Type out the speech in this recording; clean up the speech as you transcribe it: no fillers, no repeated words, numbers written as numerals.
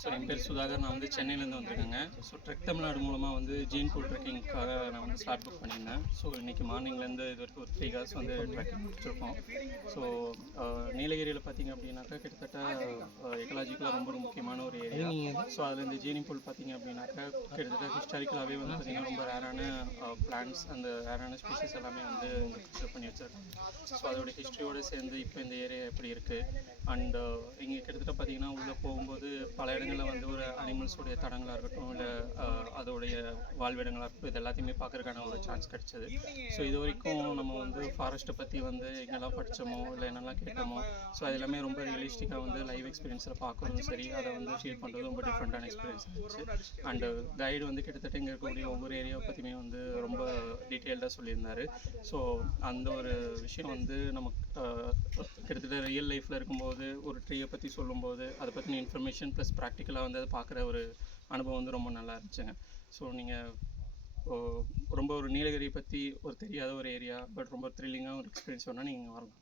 So என் பேர் சுதாகர். நான் வந்து சென்னையிலேருந்து வந்திருக்கேங்க. ஸோ ட்ரெக் தமிழ்நாடு மூலமாக வந்து ஜீன் பூல் ட்ரெக்கிங்க்காக நான் வந்து ஸ்டார்ட் புக் பண்ணியிருந்தேன். ஸோ இன்றைக்கி மார்னிங்லேருந்து இது வரைக்கும் ஒரு 3 ஹவர்ஸ் வந்து ட்ரெக்கிங் முடிச்சிருக்கோம். ஸோ நீலகிரியில் பார்த்திங்க அப்படின்னாக்கா கிட்டத்தட்ட எக்கலாஜிக்கலாக ரொம்ப ஒரு முக்கியமான ஒரு ஏரியா. ஸோ அதில் இந்த ஜீனி பூல் பார்த்திங்க அப்படின்னாக்கா கிட்டத்தட்ட ஹிஸ்டாரிக்கலாகவே வந்து பார்த்திங்கன்னா ரொம்ப ரேரான பிளான்ட்ஸ், அந்த ரேரான ஸ்பீஷஸ் எல்லாமே வந்து இங்கே ப்ரிசர்வ் பண்ணி வச்சுருக்காங்க. ஸோ அதோட ஹிஸ்ட்ரியோடு சேர்ந்து இப்போ இந்த ஏரியா எப்படி இருக்குது அண்ட் இங்கே கிட்டத்தட்ட பார்த்திங்கன்னா உள்ளே போகும்போது பல இடங்களில் வந்து ஒரு அனிமல்ஸோடைய தடங்களாக இருக்கட்டும், இல்லை அதோடைய வாழ்விடங்களாக இருக்கட்டும், இது எல்லாத்தையுமே பார்க்குறதுக்கான ஒரு சான்ஸ் கிடச்சிது. ஸோ இது வரைக்கும் நம்ம வந்து ஃபாரஸ்ட்டை பற்றி வந்து எங்கெல்லாம் படித்தோமோ இல்லை என்னெல்லாம் கேட்டோமோ, ஸோ அது எல்லாமே ரொம்ப ரியலிஸ்டிக்காக வந்து லைவ் எக்ஸ்பீரியன்ஸில் பார்க்குறதும் சரி, அதை வந்து ஃபீல் பண்ணுறது ரொம்ப டிஃப்ரெண்ட்டான எக்ஸ்பீரியன்ஸ் இருந்துச்சு. அண்டு கைடு வந்து கிட்டத்தட்ட இங்கே இருக்கக்கூடிய ஒவ்வொரு ஏரியாவை பற்றியுமே வந்து ரொம்ப டீட்டெயில்டாக சொல்லியிருந்தார். ஸோ அந்த ஒரு விஷயம் வந்து நமக்கு கிட்டத்தட்ட ரியல் லைஃப்பில் இருக்கும்போது ஒரு ட்ரீயை பற்றி சொல்லும்போது அதை பற்றின இன்ஃபர்மேஷன் ப்ளஸ் ப்ராக்டிக்கலாக வந்து அதை பார்க்குற ஒரு அனுபவம் வந்து ரொம்ப நல்லா இருந்துச்சுங்க. ஸோ நீங்கள் ரொம்ப ஒரு நீலகிரி பற்றி ஒரு தெரியாத ஒரு ஏரியா பட் ரொம்ப த்ரில்லிங்காக ஒரு எக்ஸ்பீரியன்ஸ் வேணால் நீங்கள் வரலாம்.